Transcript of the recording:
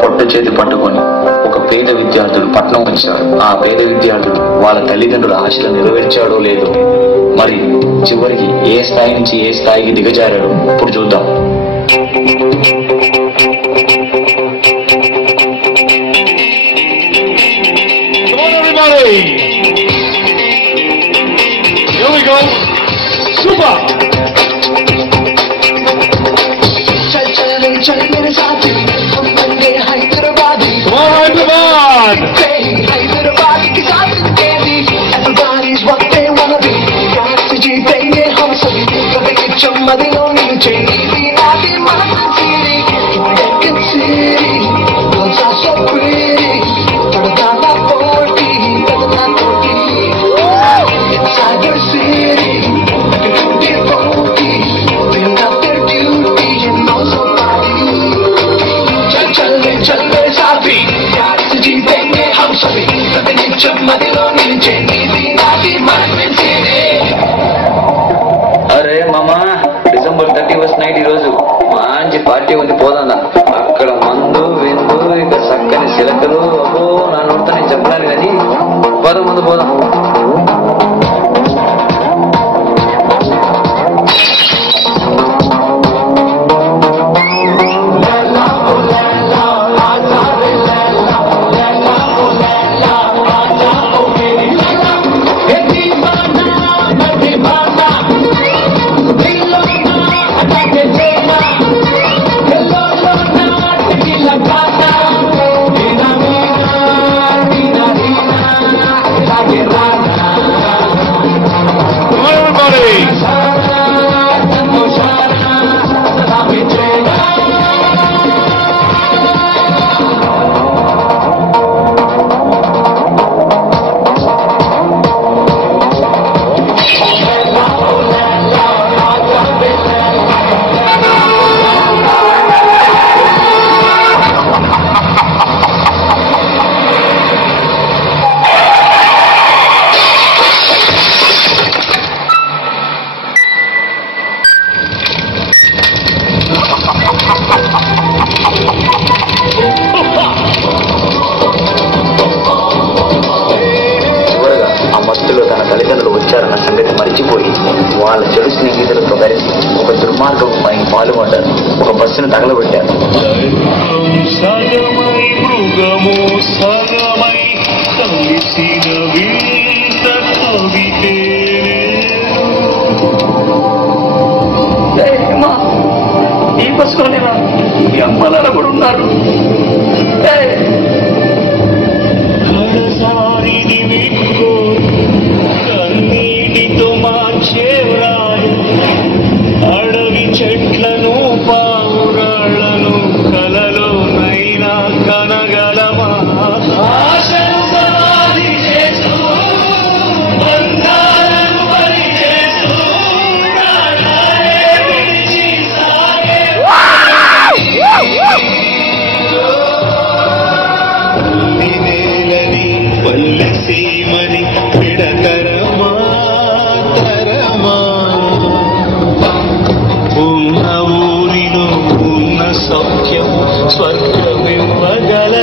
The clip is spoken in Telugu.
పొట్ట చేతి పట్టుకొని ఒక పేద విద్యార్థుడు పట్నం వచ్చాడు. ఆ పేద విద్యార్థుడు వాళ్ళ తల్లిదండ్రుల ఆశలు నెరవేర్చాడో లేదో, మరి చివరికి ఏ స్థాయి నుంచి ఏ స్థాయికి దిగజారాడో ఇప్పుడు చూద్దాం. అరే మామా, December 31st నైట్ ఈ రోజు మంచి పార్టీ ఉంది, పోదా? అక్కడ మందు విందు ఇక చక్కని చిలకలు. అబ్బో నా నోటితో నేను చెప్పలేను కానీ పోదాం, ముందు పోదాం. వచ్చారన్న సంగతి మర్చిపోయి వాళ్ళ చెడు స్నేహితులతో కలిసి ఒక దుర్మార్గం పైన పాల్గొంటారు. ఒక బస్సును తగలబెట్టారు. ఈ బస్సులోనేనా ఈ అమ్మానాన్న కూడా ఉన్నారు? అడవి చెట్లను పావురాళ్లను కలలో నైనా కనగలమా? పల్లె సీమని పిడతరమా తరమా, ఉన్న ఊరిలో ఉన్న సౌఖ్యం స్వర్గమివ్వగల